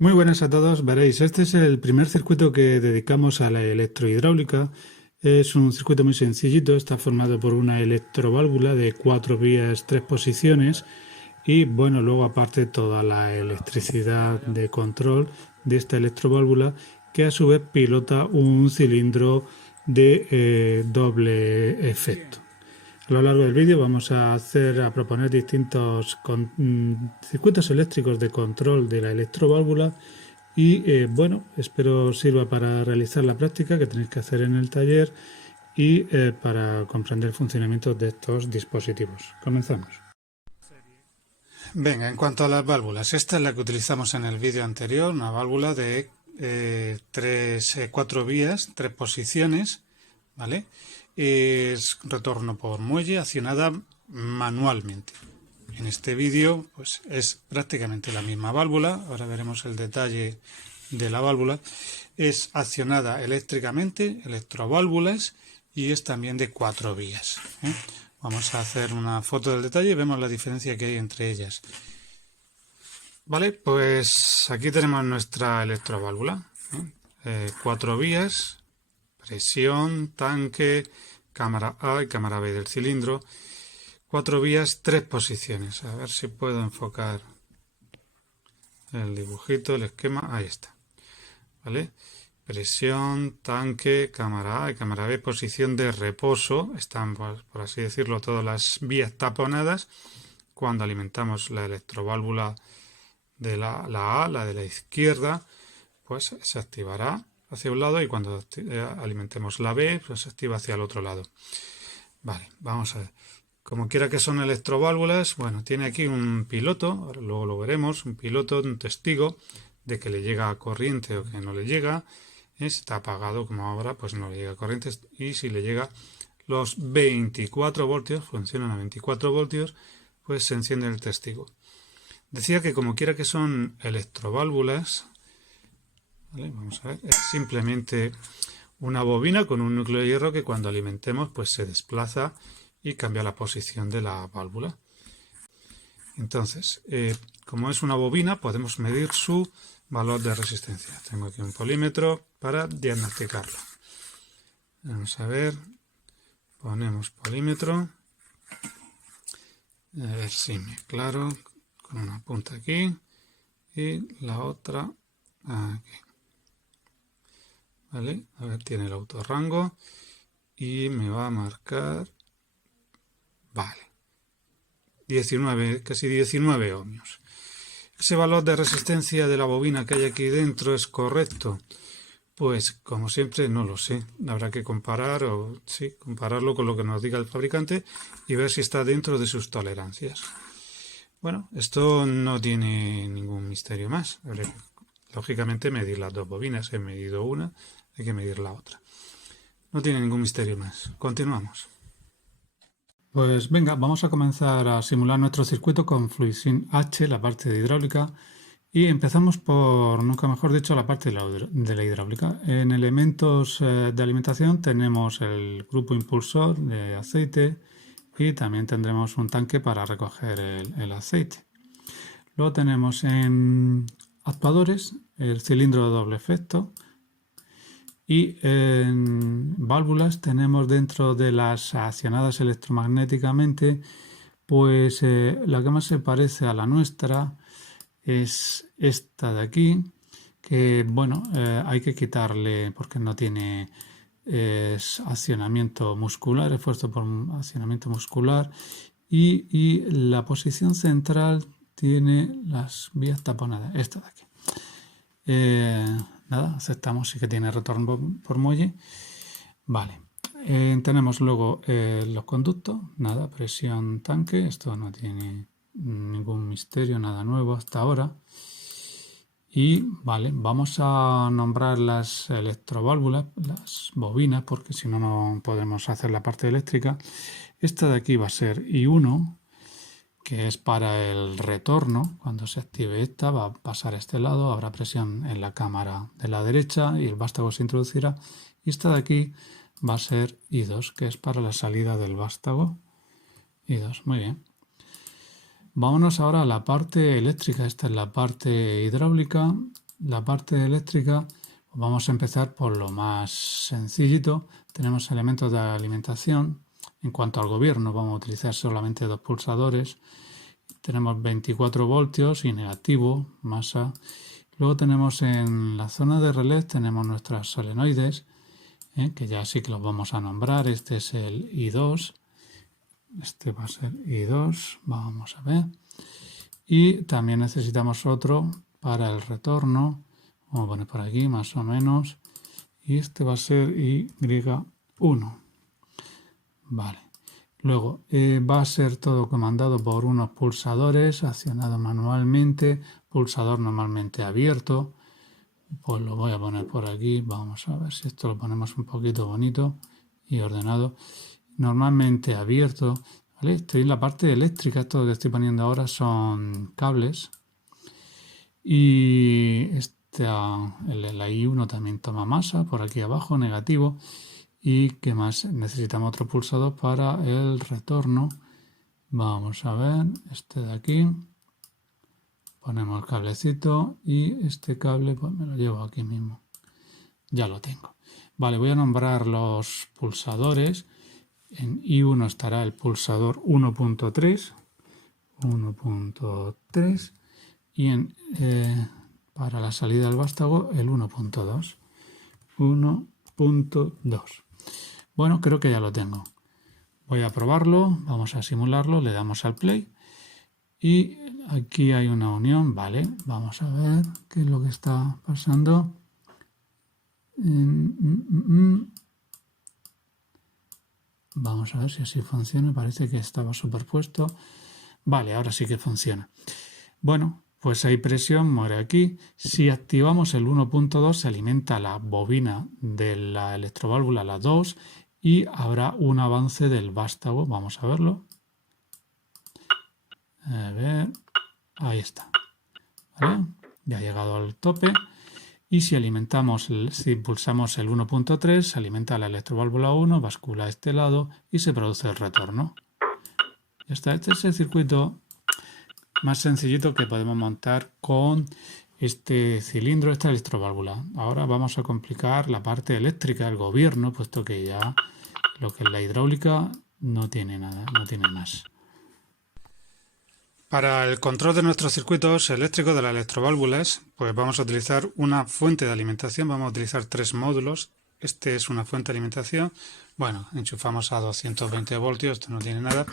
Muy buenas a todos, veréis, este es el primer circuito que dedicamos a la electrohidráulica. Es un circuito muy sencillito, está formado por una electroválvula de 4 vías, 3 posiciones y bueno, luego aparte toda la electricidad de control de esta electroválvula que a su vez pilota un cilindro de doble efecto. A lo largo del vídeo vamos a proponer distintos circuitos eléctricos de control de la electroválvula y bueno, espero sirva para realizar la práctica que tenéis que hacer en el taller y para comprender el funcionamiento de estos dispositivos. Comenzamos. Venga, en cuanto a las válvulas, esta es la que utilizamos en el vídeo anterior, una válvula de 4 vías, 3 posiciones, ¿vale? Es retorno por muelle, accionada manualmente. En este vídeo pues es prácticamente la misma válvula, ahora veremos el detalle de la válvula. Es accionada eléctricamente, electroválvulas, y es también de 4 vías. Vamos a hacer una foto del detalle y vemos la diferencia que hay entre ellas. Vale, pues aquí tenemos nuestra electroválvula. 4 vías, presión, tanque, cámara A y cámara B del cilindro. 4 vías, 3 posiciones. A ver si puedo enfocar el dibujito, el esquema. Ahí está. ¿Vale? Presión, tanque, cámara A y cámara B, posición de reposo. Están, por así decirlo, todas las vías taponadas. Cuando alimentamos la electroválvula de la A, la de la izquierda, pues se activará hacia un lado, y cuando alimentemos la B, pues se activa hacia el otro lado. Vale, vamos a ver. Como quiera que son electroválvulas, bueno, tiene aquí un piloto, luego lo veremos, un piloto, un testigo de que le llega corriente o que no le llega. Está apagado como ahora, pues no le llega corriente, y si le llega los 24 voltios, funcionan a 24 voltios, pues se enciende el testigo. Decía que como quiera que son electroválvulas, ¿vale? Vamos a ver, es simplemente una bobina con un núcleo de hierro que cuando alimentemos pues se desplaza y cambia la posición de la válvula. Entonces, como es una bobina, podemos medir su valor de resistencia. Tengo aquí un polímetro para diagnosticarlo. Vamos a ver, ponemos polímetro, a ver si me aclaro, con una punta aquí y la otra aquí. ¿Vale? A ver, tiene el autorrango y me va a marcar, vale, 19, casi 19 ohmios. ¿Ese valor de resistencia de la bobina que hay aquí dentro es correcto? Pues como siempre no lo sé. Habrá que comparar, o sí, compararlo con lo que nos diga el fabricante y ver si está dentro de sus tolerancias. Bueno, esto no tiene ningún misterio más. Habrá que, lógicamente, medir las dos bobinas. He medido una, hay que medir la otra. No tiene ningún misterio más. Continuamos. Pues venga, vamos a comenzar a simular nuestro circuito con FluidSync H, la parte de hidráulica, y empezamos por, nunca mejor dicho, la parte de la hidráulica. En elementos de alimentación tenemos el grupo impulsor de aceite y también tendremos un tanque para recoger el aceite. Luego tenemos en actuadores el cilindro de doble efecto, y en válvulas tenemos, dentro de las accionadas electromagnéticamente, pues la que más se parece a la nuestra es esta de aquí, que bueno, hay que quitarle porque no tiene accionamiento muscular, esfuerzo por accionamiento muscular, y la posición central tiene las vías taponadas, esta de aquí. Nada, aceptamos, sí que tiene retorno por muelle. Vale. Tenemos luego los conductos, nada, presión, tanque, esto no tiene ningún misterio, nada nuevo hasta ahora. Y vale, vamos a nombrar las electroválvulas, las bobinas, porque si no, no podemos hacer la parte eléctrica. Esta de aquí va a ser I1, que es para el retorno. Cuando se active esta, va a pasar a este lado, habrá presión en la cámara de la derecha y el vástago se introducirá. Y esta de aquí va a ser I2, que es para la salida del vástago. I2, muy bien. Vámonos ahora a la parte eléctrica. Esta es la parte hidráulica. la parte eléctrica, pues vamos a empezar por lo más sencillito. Tenemos elementos de alimentación. En cuanto al gobierno, vamos a utilizar solamente dos pulsadores. Tenemos 24 voltios y negativo, masa. Luego tenemos en la zona de relés, tenemos nuestras solenoides, que ya sí que los vamos a nombrar. Este es el I2. Este va a ser I2. Vamos a ver. Y también necesitamos otro para el retorno. Vamos a poner por aquí más o menos. Y este va a ser Y1. Vale. Luego va a ser todo comandado por unos pulsadores accionados manualmente. Pulsador normalmente abierto. Pues lo voy a poner por aquí. Vamos a ver si esto lo ponemos un poquito bonito y ordenado. Normalmente abierto. ¿Vale? Estoy en la parte eléctrica. Esto que estoy poniendo ahora son cables. Y el I1 también toma masa. Por aquí abajo, negativo. ¿Y qué más? Necesitamos otro pulsador para el retorno. Vamos a ver, este de aquí. Ponemos el cablecito y este cable pues me lo llevo aquí mismo. Ya lo tengo. Vale, voy a nombrar los pulsadores. En I1 estará el pulsador 1.3. 1.3. Y para la salida del vástago el 1.2. 1.2. Bueno, creo que ya lo tengo. Voy a probarlo, vamos a simularlo, le damos al play y aquí hay una unión, vale, vamos a ver qué es lo que está pasando. Vamos a ver si así funciona, parece que estaba superpuesto. Vale, ahora sí que funciona. Bueno, pues hay presión, muere aquí. Si activamos el 1.2 se alimenta la bobina de la electroválvula, la 2, y habrá un avance del vástago. Vamos a verlo. A ver, ahí está. ¿Vale? Ya ha llegado al tope. Y si pulsamos el 1.3, se alimenta la electroválvula 1, bascula a este lado y se produce el retorno. Ya está. Este es el circuito más sencillito que podemos montar con este cilindro, esta electroválvula. Ahora vamos a complicar la parte eléctrica, el gobierno, puesto que ya lo que es la hidráulica no tiene nada, no tiene más. Para el control de nuestros circuitos eléctricos de las electroválvulas, pues vamos a utilizar una fuente de alimentación. Vamos a utilizar 3 módulos. Este es una fuente de alimentación. Bueno, enchufamos a 220 voltios, esto no tiene nada.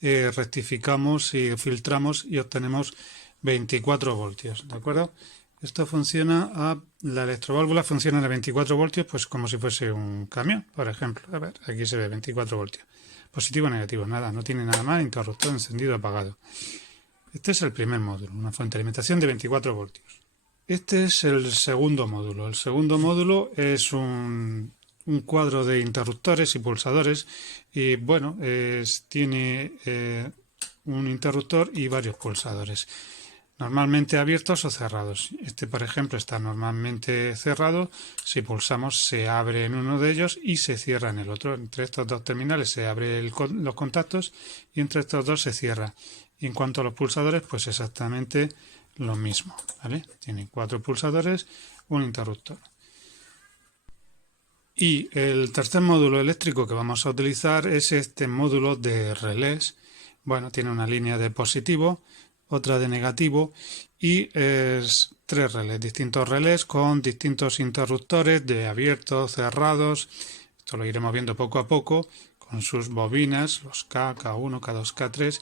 Rectificamos y filtramos y obtenemos 24 voltios, ¿de acuerdo? Esto funciona la electroválvula funciona a 24 voltios, pues como si fuese un camión, por ejemplo. A ver, aquí se ve 24 voltios. Positivo o negativo, nada, no tiene nada más, interruptor encendido, apagado. Este es el primer módulo, una fuente de alimentación de 24 voltios. Este es el segundo módulo. El segundo módulo es un cuadro de interruptores y pulsadores y bueno, tiene un interruptor y varios pulsadores, normalmente abiertos o cerrados. Este, por ejemplo, está normalmente cerrado. Si pulsamos se abre en uno de ellos y se cierra en el otro. Entre estos dos terminales se abren los contactos y entre estos dos se cierra. Y en cuanto a los pulsadores, pues exactamente lo mismo, ¿vale? Tiene 4 pulsadores, un interruptor. Y el tercer módulo eléctrico que vamos a utilizar es este módulo de relés. Bueno, tiene una línea de positivo, otra de negativo y 3 relés, distintos relés con distintos interruptores de abiertos, cerrados. Esto lo iremos viendo poco a poco con sus bobinas, los K, K1, K2, K3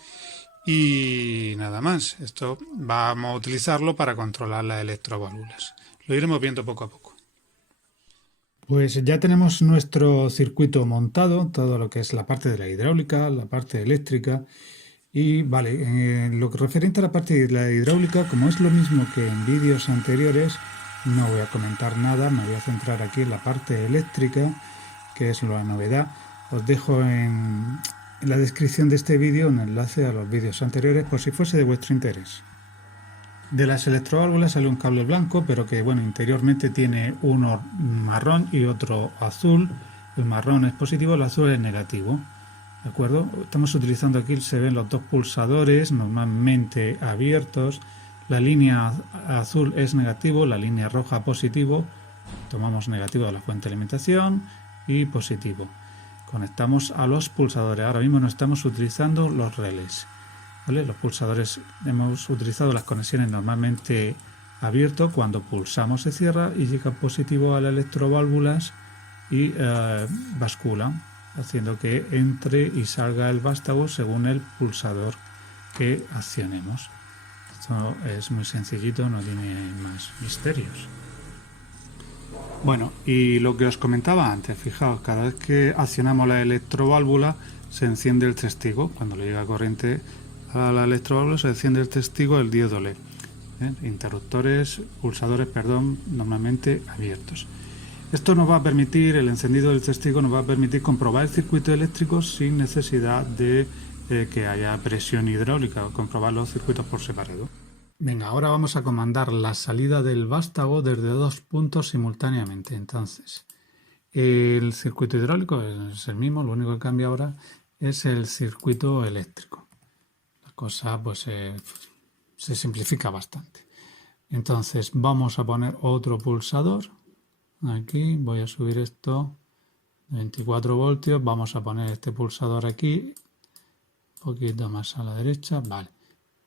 y nada más. Esto vamos a utilizarlo para controlar las electroválvulas. Lo iremos viendo poco a poco. Pues ya tenemos nuestro circuito montado, todo lo que es la parte de la hidráulica, la parte eléctrica. Y vale, en lo que referente a la parte de la hidráulica, como es lo mismo que en vídeos anteriores, no voy a comentar nada, me voy a centrar aquí en la parte eléctrica, que es la novedad. Os dejo en la descripción de este vídeo un enlace a los vídeos anteriores por si fuese de vuestro interés. De las electroválvulas sale un cable blanco, pero que bueno, interiormente tiene uno marrón y otro azul. El marrón es positivo, el azul es negativo. ¿De acuerdo? Estamos utilizando aquí, se ven los 2 pulsadores normalmente abiertos. La línea azul es negativo, la línea roja positivo. Tomamos negativo de la fuente de alimentación y positivo. Conectamos a los pulsadores. Ahora mismo no estamos utilizando los relés, ¿vale? Los pulsadores, hemos utilizado las conexiones normalmente abierto. Cuando pulsamos se cierra y llega positivo a las electroválvulas y basculan, haciendo que entre y salga el vástago según el pulsador que accionemos. Esto es muy sencillito, no tiene más misterios. Bueno, y lo que os comentaba antes, fijaos, cada vez que accionamos la electroválvula se enciende el testigo. Cuando le llega corriente a la electroválvula se enciende el testigo del diodo LED. Pulsadores, normalmente abiertos. Esto nos va a permitir, el encendido del testigo nos va a permitir comprobar el circuito eléctrico sin necesidad de que haya presión hidráulica, o comprobar los circuitos por separado. Venga, ahora vamos a comandar la salida del vástago desde 2 puntos simultáneamente. Entonces, el circuito hidráulico es el mismo, lo único que cambia ahora es el circuito eléctrico. La cosa pues se simplifica bastante. Entonces vamos a poner otro pulsador. Aquí voy a subir esto 24 voltios. Vamos a poner este pulsador aquí, un poquito más a la derecha. Vale.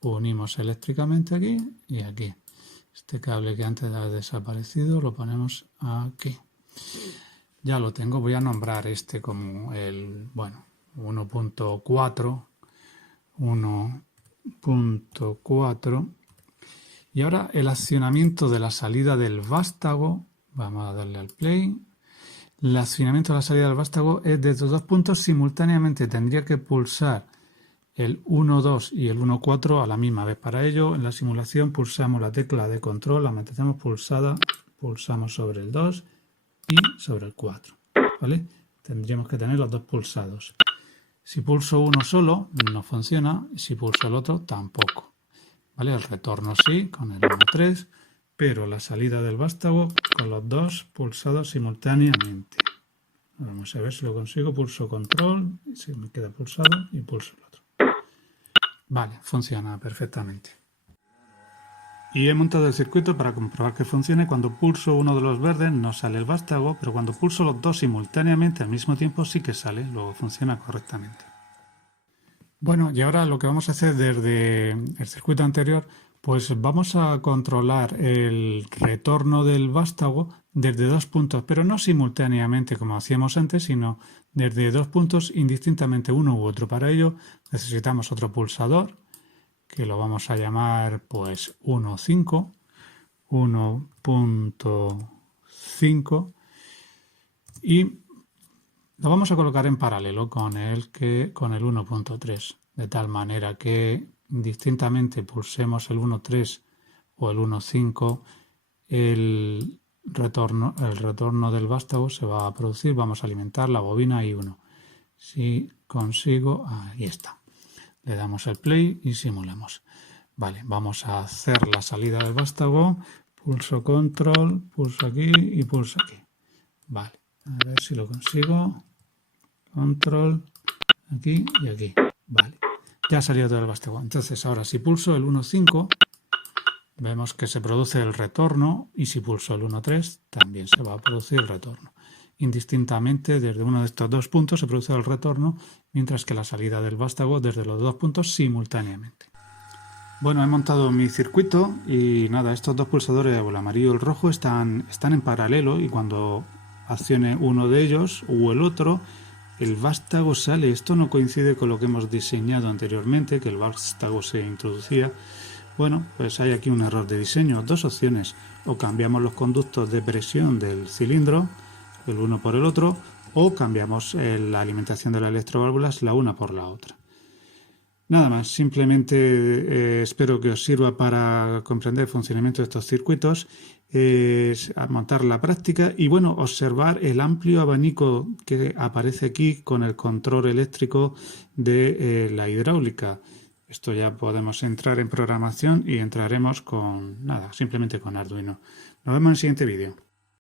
Unimos eléctricamente aquí y aquí. Este cable que antes ha desaparecido lo ponemos aquí. Ya lo tengo. Voy a nombrar este como el 1.4. 1.4. Y ahora el accionamiento de la salida del vástago. Vamos a darle al play. El accionamiento de la salida del vástago es desde 2 puntos simultáneamente. Tendría que pulsar el 1, 2 y el 1, 4 a la misma vez. Para ello, en la simulación pulsamos la tecla de control, la mantenemos pulsada, pulsamos sobre el 2 y sobre el 4. ¿Vale? Tendríamos que tener los dos pulsados. Si pulso uno solo, no funciona. Si pulso el otro, tampoco. ¿Vale? El retorno sí, con el 1, 3, pero la salida del vástago con los dos pulsados simultáneamente. Vamos a ver si lo consigo. Pulso control, se me queda pulsado y pulso el otro. Vale, funciona perfectamente. Y he montado el circuito para comprobar que funcione. Cuando pulso uno de los verdes no sale el vástago, pero cuando pulso los dos simultáneamente al mismo tiempo sí que sale, luego funciona correctamente. Bueno, y ahora lo que vamos a hacer desde el circuito anterior, pues vamos a controlar el retorno del vástago desde 2 puntos, pero no simultáneamente como hacíamos antes, sino desde 2 puntos indistintamente, uno u otro. Para ello necesitamos otro pulsador, que lo vamos a llamar pues 1.5, 1.5, y lo vamos a colocar en paralelo con el 1.3, de tal manera que indistintamente pulsemos el 1.3 o el 1.5, el retorno del vástago se va a producir. Vamos a alimentar la bobina I1. Si consigo, ahí está. Le damos el play y simulamos. Vale, vamos a hacer la salida del vástago. Pulso control, pulso aquí y pulso aquí. Vale, a ver si lo consigo. Control, aquí y aquí. Vale, ya ha salido todo el vástago. Entonces ahora si pulso el 1.5, vemos que se produce el retorno, y si pulso el 1.3 también se va a producir el retorno. Indistintamente desde uno de estos 2 puntos se produce el retorno, mientras que la salida del vástago desde los 2 puntos simultáneamente. Bueno, he montado mi circuito y nada, estos dos pulsadores, el amarillo y el rojo, están en paralelo, y cuando accione uno de ellos o el otro, el vástago sale. Esto no coincide con lo que hemos diseñado anteriormente, que el vástago se introducía. Bueno, pues hay aquí un error de diseño. Dos opciones: o cambiamos los conductos de presión del cilindro, el uno por el otro, o cambiamos la alimentación de las electroválvulas la una por la otra. Nada más, simplemente espero que os sirva para comprender el funcionamiento de estos circuitos, montar la práctica y bueno, observar el amplio abanico que aparece aquí con el control eléctrico de la hidráulica. Esto ya podemos entrar en programación y entraremos simplemente con Arduino. Nos vemos en el siguiente vídeo.